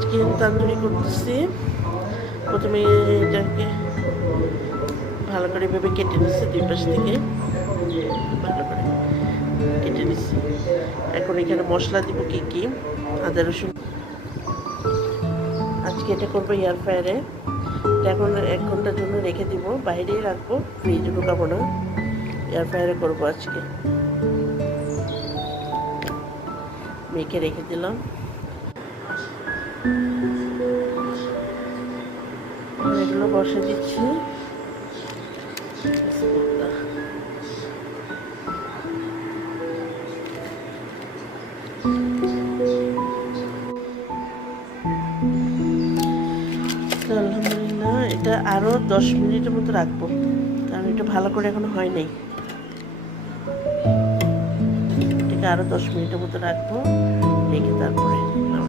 Chicken tandoori করতেছি। প্রথমে এটাকে ভালো করে ভেবে কেটে নিচ্ছি, দুই পাশ থেকে ভালো করে কেটে নিচ্ছি। এখন এখানে মশলা দিব কি কি, আদা রসুন। আজকে এটা করবো এয়ার ফ্রায়ারে। এটা এখন 1 ঘন্টার জন্য রেখে দিব, বাইরেই রাখবো, ফ্রিজে ঢুকাবো না, এয়ার ফ্রায়ারে করবো আজকে। মেখে রেখে দিলাম। এগুলো বসে দিচ্ছি। আলহামদুলিল্লাহ, এটা আরও 10 মিনিটের মতো রাখবো, কারণ এটা ভালো করে এখনো হয় নাই। এটাকে আরও 10 মিনিটের মতো রাখবো, রেখে তারপরে